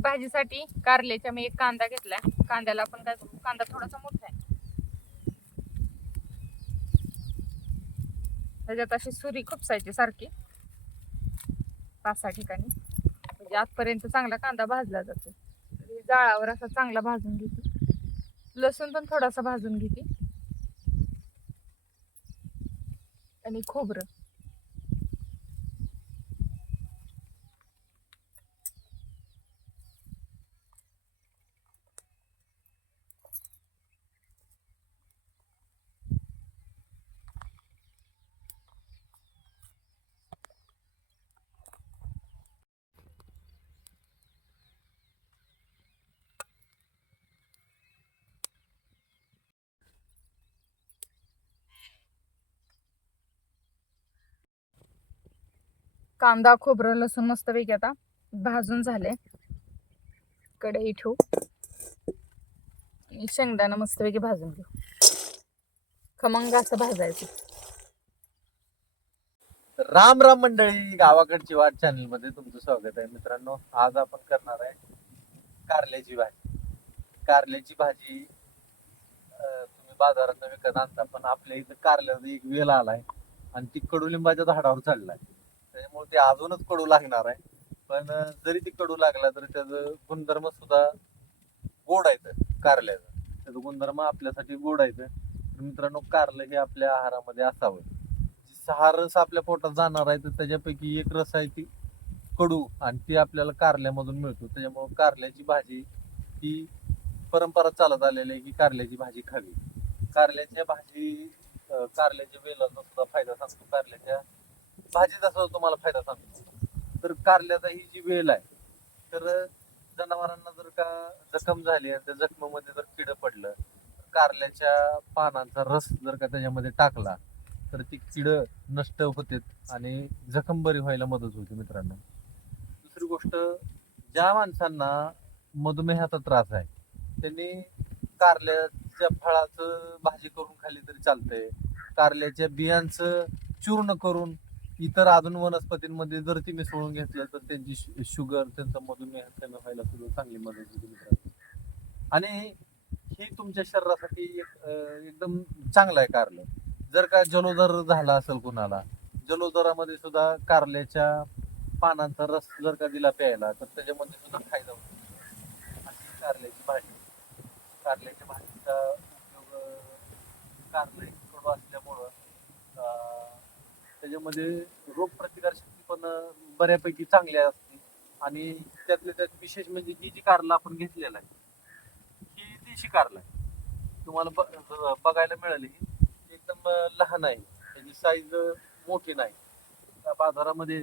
भाजीसाठी कारल्याच्या मी एक कांदा घेतलाय. कांद्याला आपण काय करू? कांदा थोडासा मोठा आहे. त्याच्यात अशी सुरी खुपसायची सारखी. पाच सहा ठिकाणी. म्हणजे आतपर्यंत चांगला कांदा भाजला जातो. जाळावर असा चांगला भाजून घेते. लसूण पण थोडासा भाजून घेते. आणि खोबरं. कांदा खोबरं लसूण मस्त पैकी आता भाजून झाले. कढई ठेवू. आणि शेंगदाणा मस्तपैकी भाजून घेऊ. खमंग असं भाजायचं. राम राम मंडळी गावाकडची वाट चॅनलमध्ये तुमचं स्वागत आहे. मित्रांनो आज आपण करणार आहे कारल्याची भाजी. कारल्याची भाजी तुम्ही बाजारात विकत आणता पण आपल्या इथं कारल्याचा एक वेल आलाय आणि ती कडुलिंबाच्या झाडावर चढलाय त्याच्यामुळे ते अजूनच कडू लागणार आहे. पण जरी ती कडू लागला तरी त्याचं गुणधर्म सुद्धा गोड आहेत कारल्याचं. त्याचं गुणधर्म आपल्यासाठी गोड आहेत. तर मित्रांनो कारलं हे आपल्या आहारामध्ये असावं. सहा रस आपल्या पोटात जाणार आहे तर त्याच्यापैकी एक रस आहे ती कडू. आणि ती आपल्याला कारल्यामधून मिळतो. त्याच्यामुळे कारल्याची भाजी ही परंपरा चालत आलेली आहे की कारल्याची भाजी खावी. कारल्याच्या भाजी कारल्याच्या वेलाचा सुद्धा फायदा सांगतो. कारल्याच्या भाजीचा सुद्धा तुम्हाला फायदा सांगतो. तर कारल्याचा ही जी वेल आहे तर जनावरांना जर का जखम झाली आणि त्या जखमेमध्ये जर किडं पडलं कारल्याच्या पानांचा रस जर का त्याच्यामध्ये टाकला तर ती किड नष्ट होते आणि जखम बरी व्हायला मदत होते मित्रांनो. दुसरी गोष्ट ज्या माणसांना मधुमेहाचा त्रास आहे त्यांनी कारल्याच्या फळाचं भाजी करून खाल्ली तरी चालतंय. कारल्याच्या बियांचं चूर्ण करून इतर अजून वनस्पतींमध्ये जर तुम्ही मिसळून घेतलं तर त्यांची शु- शुगर त्यांचा मधुमेह कमी व्हायला सुद्धा चांगली मदत होते मित्रांनो. आणि ही तुमच्या शरीरासाठी एक एकदम चांगलं आहे कारलं. जर का जलोदर झाला असेल कुणाला जलोदरामध्ये सुद्धा कारल्याच्या पानांचा रस जर का दिला प्यायला तर त्याच्यामध्ये सुद्धा फायदा होतो. अशी कारल्याची भाजी कारल्याच्या भाजीचा उपयोग कारलं असल्यामुळं त्याच्यामध्ये रोगप्रतिकार शक्ती पण बऱ्यापैकी चांगली असते. आणि त्यातल्या त्यात विशेष म्हणजे ही जी कारला आपण घेतलेला आहे ही देशी कारला आहे. तुम्हाला ब- बघायला मिळाली एकदम लहान आहे. त्याची साईज मोठी नाही. त्या बाजारामध्ये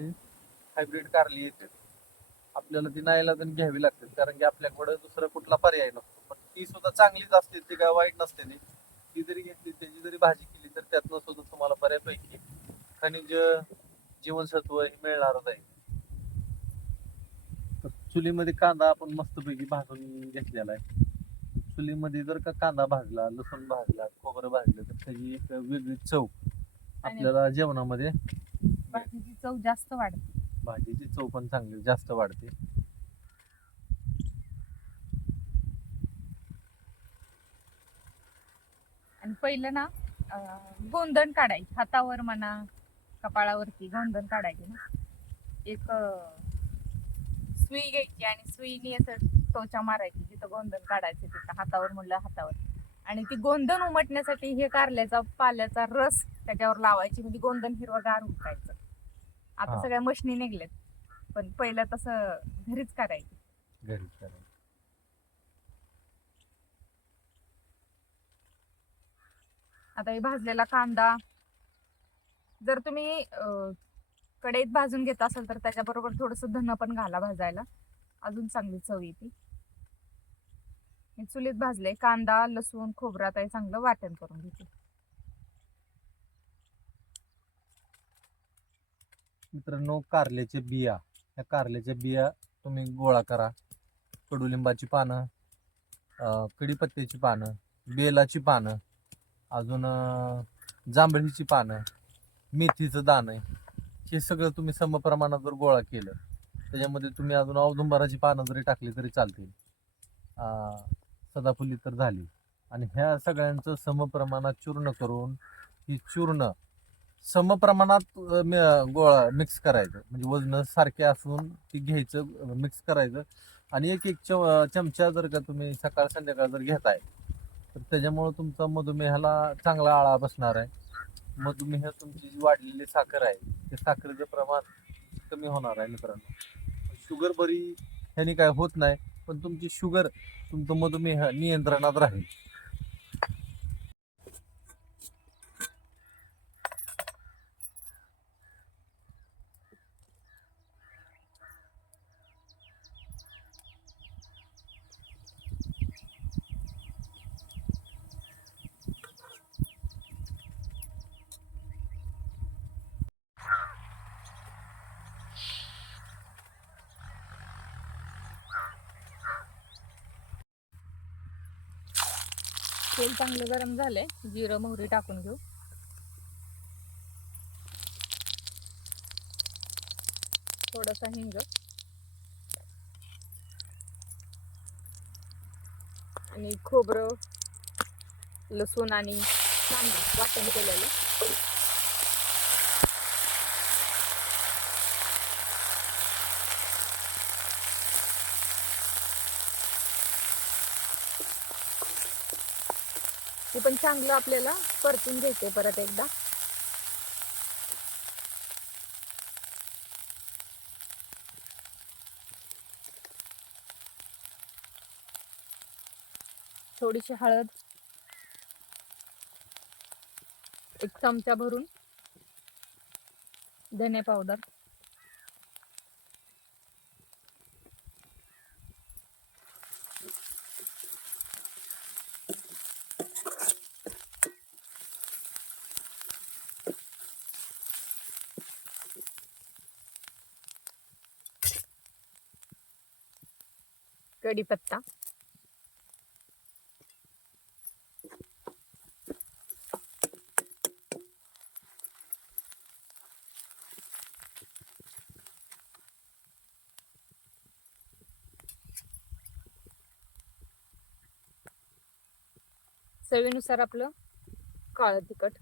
हायब्रिड कारली येते आपल्याला ती नाईलाजन घ्यावी लागते कारण की आपल्याकडे दुसरा कुठला पर्याय नसतो. पण ती सुद्धा चांगलीच असते. ती काय वाईट नसते ती जरी घेतली त्याची जरी भाजी केली तर त्यातनं सुद्धा तुम्हाला बऱ्यापैकी खनिज जीवनसत्व हे मिळणारच आहे. तर चुलीमध्ये कांदा आपण मस्तपैकी भाजून घेतलेला आहे. चुलीमध्ये जर का कांदा भाजला लसूण भाजला खोबरं भाजलं तर त्याची एक वेगळी चव आपल्याला जेवणामध्ये भाजीची चव जास्त वाढते. भाजीची चव पण चांगली जास्त वाढते. आणि पहिलं ना अं, गोंधण काढायची. हातावर म्हणा कपाळावरती गोंधण काढायचे ना एक सुई घ्यायची आणि सुईने असं टोचा मारायची जिथं गोंधण काढायचं तिथं हातावर म्हणलं हातावर आणि ती गोंधण उमटण्यासाठी हे कारल्याचा पाल्याचा रस त्याच्यावर लावायची म्हणजे गोंधण हिरवगार उठायचं आता हा. सगळ्या मशनी निघल्यात पण पहिलं तसं घरीच करायचं घरी करायला. आता हे भाजलेला कांदा जर तुम्ही कढईत भाजून घेत असाल तर त्याच्याबरोबर थोडस धन पण घाला भाजायला. अजून चांगली चव येते. मी चुलीत भाजले. कांदा लसूण खोबरा ताई हे चांगलं वाटण करून घेते. मित्रांनो कारल्याच्या बिया. या कारल्याच्या बिया तुम्ही गोळा करा. कडुलिंबाची पानं कडीपत्त्याची पानं बेलाची पानं अजून जांभळीची पानं मेथीचं दाणं हे सगळं तुम्ही समप्रमाणात जर गोळा केलं त्याच्यामध्ये तुम्ही अजून औदुंबराची पानं जरी टाकली तरी चालतील. सदाफुली तर झाली. आणि ह्या सगळ्यांचं समप्रमाणात चूर्ण करून ही चूर्ण समप्रमाणात मि- गोळा मिक्स करायचं. म्हणजे वजन सारखे असून ती घ्यायचं मिक्स करायचं. आणि एक एक चम चमचा जर का तुम्ही सकाळ संध्याकाळ जर घेताय तर त्याच्यामुळं तुमचा मधुमेहाला चांगला आळा बसणार आहे. मधुमेह तुमची जी वाढलेली साखर आहे ते साखरेचं प्रमाण कमी होणार आहे मित्रांनो. शुगर बरी ह्याने काय होत नाही पण तुमची शुगर तुमचं मधुमेह नियंत्रणात राहील. तेल चांगलं गरम झालंय. जिरं मोहरी टाकून घेऊ. थोडासा हिंग. आणि खोबरं लसूण आणि कांदा वाटण केलेलं. ते पण चांगलं आपल्याला परतून घ्यायचंय परत एकदा. थोडीशी हळद. एक चमचा भरून. धने पावडर. कढीपत्ता. चवीनुसार आपलं काळं तिखट.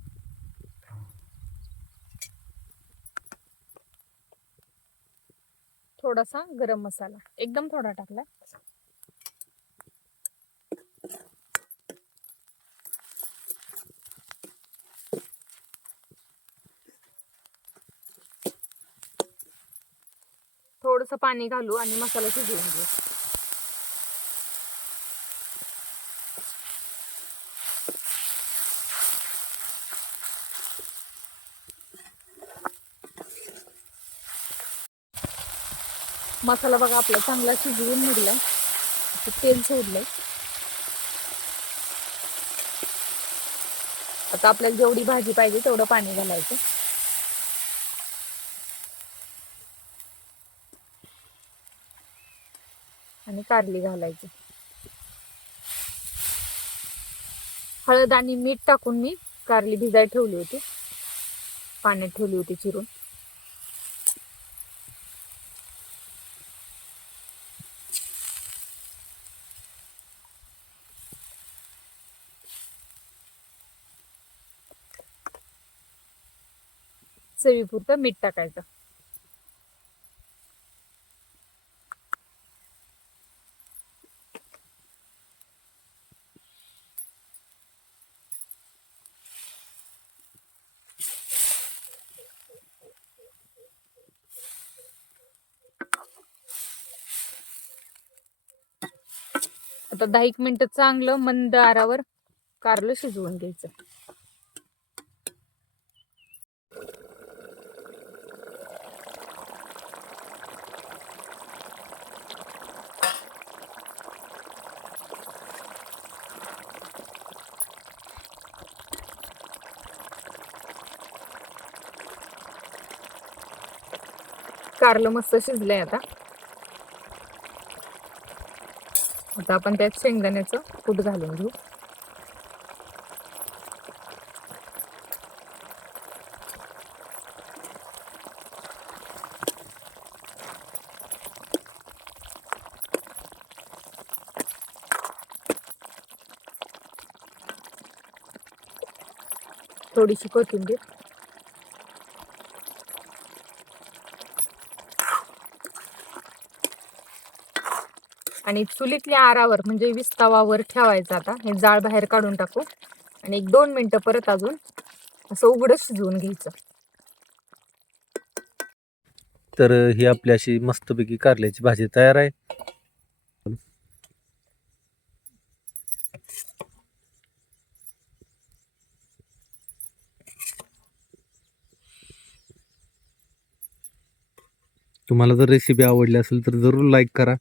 थोडासा गरम मसाला. एकदम थोडा टाकला थोडंसं पाणी घालू आणि मसाला शिजवून घेऊ. मसाला बघा आपला चांगला शिजवून निघला तेल सोडलंय. आता आपल्याला जेवढी भाजी पाहिजे तेवढं पाणी घालायचं. कारली घालायची. हळद आणि मीठ टाकून मी कारली भिजाय ठेवली होती. पाण्यात ठेवली होती चिरून. चवीपुरतं मीठ टाकायचं. आता दहा एक मिनटं चांगलं मंद आरावर कारलं शिजवून घ्यायचं. कारलं मस्त शिजलंय आता. आता आपण त्यात शेंगदाण्याचं कूट घालून घेऊ. थोडीशी कोथिंबीर. आणि चुलीतल्या आरावर म्हणजे विस्तावावर ठेवायचं आता. हे जाळ बाहेर काढून टाकू. आणि एक दोन मिनटं परत अजून असं उघडं शिजवून घ्यायचं. तर ही आपली अशी मस्तपैकी कारल्याची भाजी तयार आहे. तुम्हाला जर रेसिपी आवडली असेल तर जरूर लाईक करा.